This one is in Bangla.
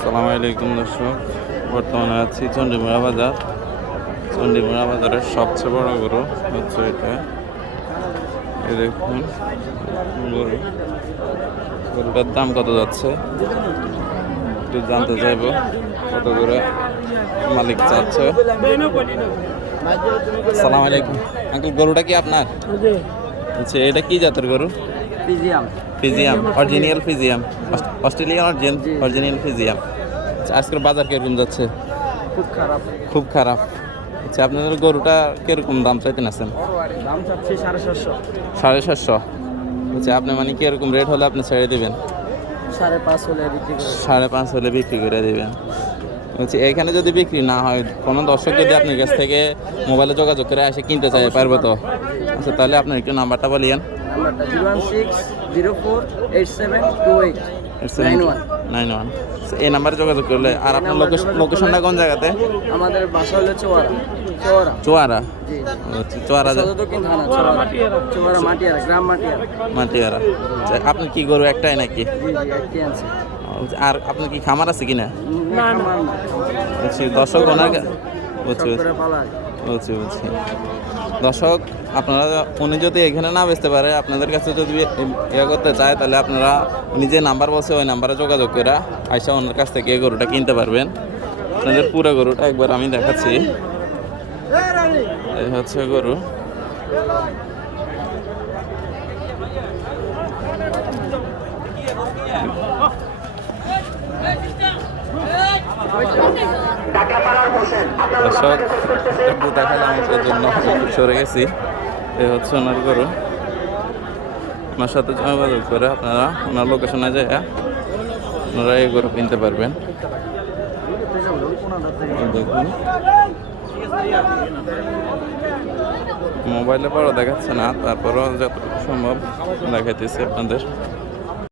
আসসালামু আলাইকুম দর্শক, বর্তমানে আছি চণ্ডীমুড়া বাজার। চণ্ডীমুড়া বাজারের সবচেয়ে বড় গরু হচ্ছে এটা। এই দেখুন গরু, গরুটার দাম কত যাচ্ছে একটু জানতে চাইবো, কত করে মালিক চাচ্ছে। আসসালামু আলাইকুম আঙ্কেল, গরুটা কি আপনার? আচ্ছা, এটা কি জাতের গরু? ফিজিয়াম, অরিজিনাল ফিজিয়াম, অস্ট্রেলিয়ান অরিজিনাল ফিজিয়াম। আচ্ছা, আজকের বাজার কিরকম যাচ্ছে? খুব খারাপ। আচ্ছা, আপনাদের গরুটা কিরকম দাম চাইতেন আছেন? দাম চাচ্ছি 750। 750। আচ্ছা, আপনি মানে কিরকম রেট হলে আপনি ছেড়ে দেবেন? 5.5 হলে বিক্রি করে। 5.5 হলে বিক্রি করে দেবেন। আচ্ছা, এখানে যদি বিক্রি না হয়, কোনো দর্শক যদি আপনার কাছ থেকে মোবাইলে যোগাযোগ করে এসে কিনতে চাই, পারবে তো? আচ্ছা, তাহলে আপনার একটু নাম্বারটা বলিয়েন। নাম্বারটা 01604872891। এই নাম্বারে যোগাযোগ করলে। আর আপনার লোকেশনটা কোন জায়গাতে? আমাদের বাসা হলো চোয়ারা। চোয়ারা। জি। আচ্ছা, চোয়ারা দক্ষিণ থানা চোয়ারা, মাটিয়ারা, গ্রাম মাটিয়ারা। মাটিয়ারা। আচ্ছা, আপনার কি গরু একটাই নাকি? জি একটি আনছি। আর আপনার কি খামার আছে কিনা? না না, বুঝছি দর্শক, ওনার বুঝছি করে পালা। বুঝছি বুঝছি দর্শক, আপনারা উনি যদি এখানে না বেচতে পারে, আপনাদের কাছে যদি ইয়ে করতে চায়, তাহলে আপনারা উনি যে নাম্বার বলছে ওই নাম্বারে যোগাযোগ করে আইসা ওনার কাছ থেকে এই গরুটা কিনতে পারবেন। আপনাদের পুরো গরুটা একবার আমি দেখাচ্ছি। এই হচ্ছে গরু। দর্শক, একটু দেখালাম এর জন্য সরে গেছি। এই হচ্ছে ওনার গরু। আমার সাথে যোগাযোগ করে আপনারা ওনার লোকেশনে যায় আপনারা এই গরু কিনতে পারবেন। দেখুন, মোবাইলে বড় দেখাচ্ছে না, তারপরও যতটুকু সম্ভব দেখাইতেছি আপনাদের।